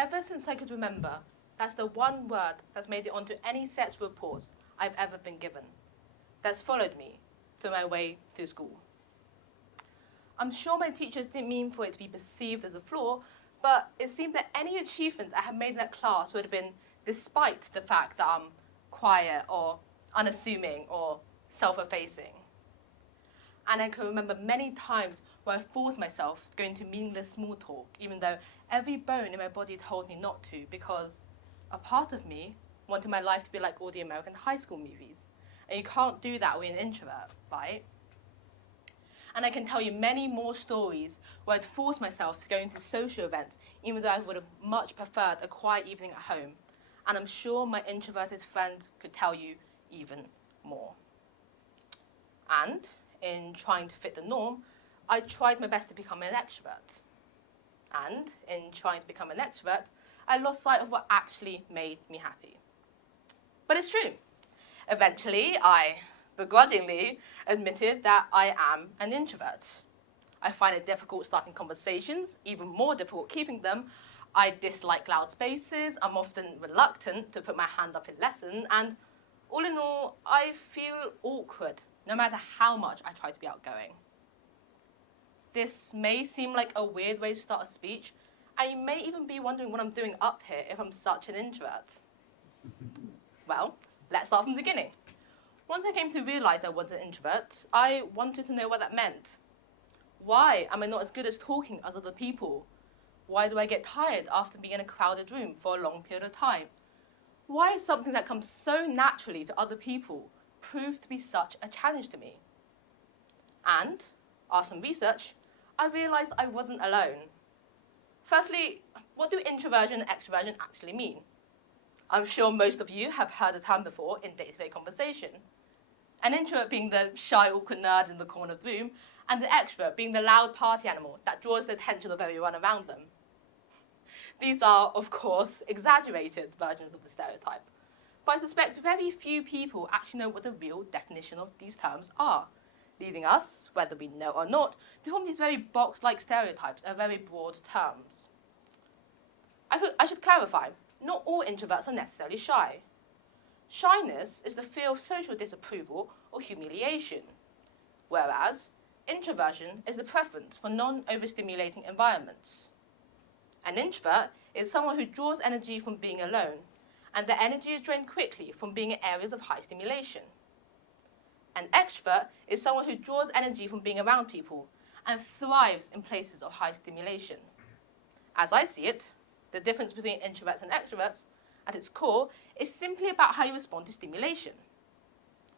Ever since I could remember, that's the one word that's made it onto any sets of reports I've ever been given. That's followed me through my way through school. I'm sure my teachers didn't mean for it to be perceived as a flaw, but it seemed that any achievement I had made in that class would have been despite the fact that I'm quiet or unassuming or self-effacing. And I can remember many times where I forced myself to go into meaningless small talk, even though every bone in my body told me not to, because a part of me wanted my life to be like all the American high school movies. And you can't do that with an introvert, right? And I can tell you many more stories where I'd forced myself to go into social events, even though I would have much preferred a quiet evening at home. And I'm sure my introverted friend could tell you even more. And in trying to fit the norm, I tried my best to become an extrovert. And in trying to become an extrovert, I lost sight of what actually made me happy. But it's true. Eventually, I begrudgingly admitted that I am an introvert. I find it difficult starting conversations, even more difficult keeping them. I dislike loud spaces, I'm often reluctant to put my hand up in lesson, and all in all, I feel awkward, no matter how much I try to be outgoing. This may seem like a weird way to start a speech, and you may even be wondering what I'm doing up here if I'm such an introvert. Well, let's start from the beginning. Once I came to realize I was an introvert, I wanted to know what that meant. Why am I not as good at talking as other people? Why do I get tired after being in a crowded room for a long period of time? Why is something that comes so naturally to other people prove to be such a challenge to me? And, after some research, I realized I wasn't alone. Firstly, what do introversion and extroversion actually mean? I'm sure most of you have heard the term before in day-to-day conversation. An introvert being the shy, awkward nerd in the corner of the room, and the extrovert being the loud party animal that draws the attention of everyone around them. These are, of course, exaggerated versions of the stereotype, but I suspect very few people actually know what the real definition of these terms are, leaving us, whether we know or not, to form these very box-like stereotypes are very broad terms. I should clarify, not all introverts are necessarily shy. Shyness is the fear of social disapproval or humiliation, whereas introversion is the preference for non-overstimulating environments. An introvert is someone who draws energy from being alone, and the energy is drained quickly from being in areas of high stimulation. An extrovert is someone who draws energy from being around people and thrives in places of high stimulation. As I see it, the difference between introverts and extroverts, at its core, is simply about how you respond to stimulation.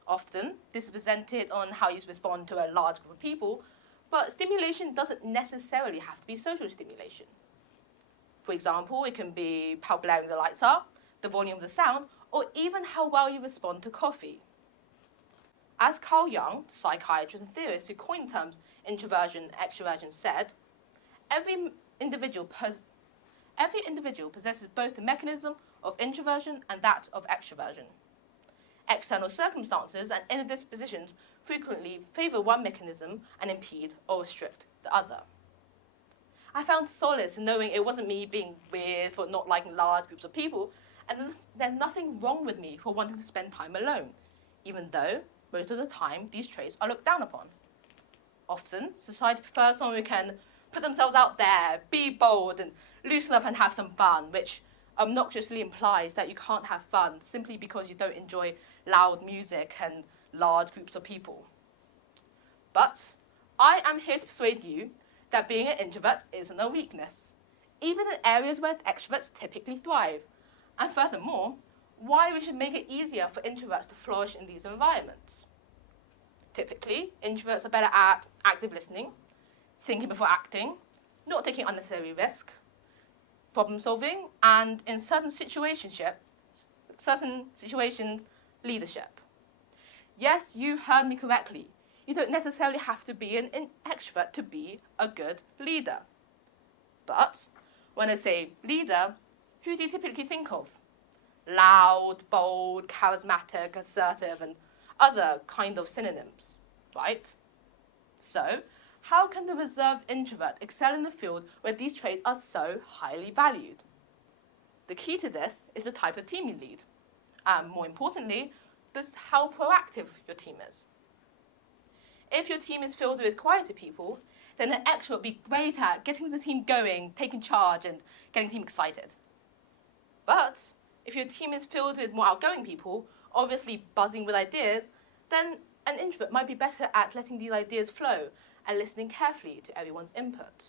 Often, this is presented on how you respond to a large group of people, but stimulation doesn't necessarily have to be social stimulation. For example, it can be how blaring the lights are, the volume of the sound, or even how well you respond to coffee. As Carl Jung, the psychiatrist and theorist who coined the terms introversion and extroversion, said, every individual possesses both the mechanism of introversion and that of extroversion. External circumstances and inner dispositions frequently favor one mechanism and impede or restrict the other. I found solace in knowing it wasn't me being weird for not liking large groups of people, and there's nothing wrong with me for wanting to spend time alone, even though most of the time these traits are looked down upon. Often, society prefers someone who can put themselves out there, be bold, and loosen up and have some fun, which obnoxiously implies that you can't have fun simply because you don't enjoy loud music and large groups of people. But I am here to persuade you that being an introvert isn't a weakness, even in areas where extroverts typically thrive, and furthermore, why we should make it easier for introverts to flourish in these environments. Typically, introverts are better at active listening, thinking before acting, not taking unnecessary risk, problem solving, and in certain situations, leadership. Yes, you heard me correctly. You don't necessarily have to be an extrovert to be a good leader. But when I say leader, who do you typically think of? Loud, bold, charismatic, assertive, and other kind of synonyms, right? So, how can the reserved introvert excel in the field where these traits are so highly valued? The key to this is the type of team you lead. And more importantly, just how proactive your team is. If your team is filled with quieter people, then an extrovert will be great at getting the team going, taking charge, and getting the team excited. But if your team is filled with more outgoing people, obviously buzzing with ideas, then an introvert might be better at letting these ideas flow and listening carefully to everyone's input.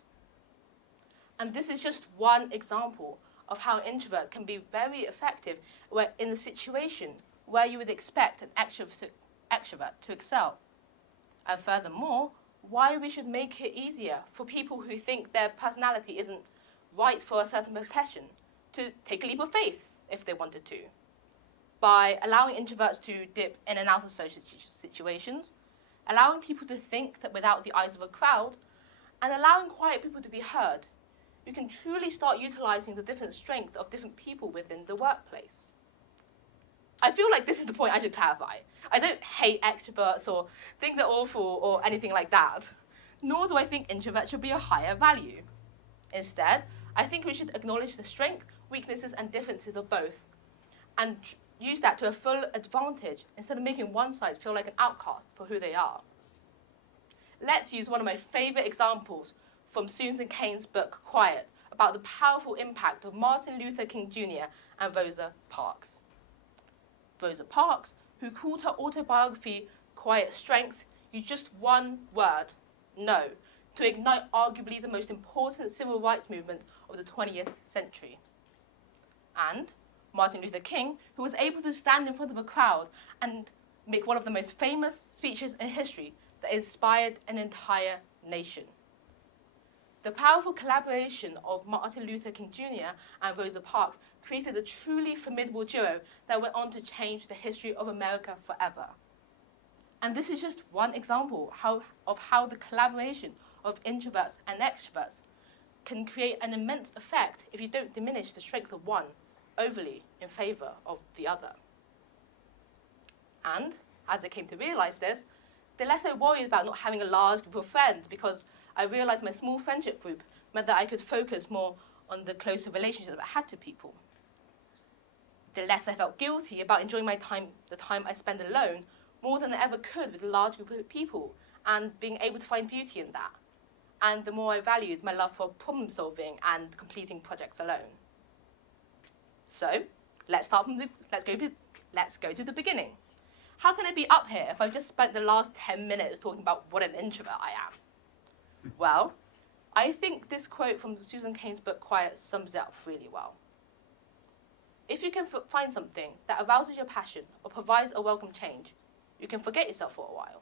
And this is just one example of how an introvert can be very effective in a situation where you would expect an extrovert to excel. And furthermore, why we should make it easier for people who think their personality isn't right for a certain profession to take a leap of faith if they wanted to, by allowing introverts to dip in and out of social situations, allowing people to think that without the eyes of a crowd, and allowing quiet people to be heard. You can truly start utilizing the different strengths of different people within the workplace. I feel like this is the point I should clarify. I don't hate extroverts or think they're awful or anything like that, nor do I think introverts should be a higher value. Instead, I think we should acknowledge the strengths, weaknesses, and differences of both, and use that to a full advantage instead of making one side feel like an outcast for who they are. Let's use one of my favorite examples from Susan Cain's book, Quiet, about the powerful impact of Martin Luther King Jr. and Rosa Parks. Rosa Parks, who called her autobiography Quiet Strength, used just one word, no, to ignite arguably the most important civil rights movement of the 20th century. And Martin Luther King, who was able to stand in front of a crowd and make one of the most famous speeches in history that inspired an entire nation. The powerful collaboration of Martin Luther King Jr. and Rosa Parks created a truly formidable duo that went on to change the history of America forever. And this is just one example of how the collaboration of introverts and extroverts can create an immense effect if you don't diminish the strength of one overly in favor of the other. And as I came to realize this, the less I worried about not having a large group of friends, because I realized my small friendship group meant that I could focus more on the closer relationships I had to people. The less I felt guilty about enjoying the time I spend alone, more than I ever could with a large group of people, and being able to find beauty in that. And the more I valued my love for problem solving and completing projects alone. So, let's go to the beginning. How can I be up here if I've just spent the last 10 minutes talking about what an introvert I am? Well, I think this quote from Susan Cain's book, Quiet, sums it up really well. If you can find something that arouses your passion or provides a welcome change, you can forget yourself for a while.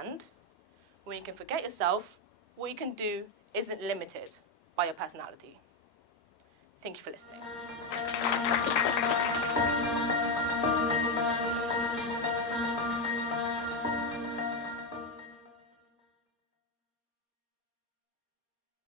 And when you can forget yourself, what you can do isn't limited by your personality. Thank you for listening.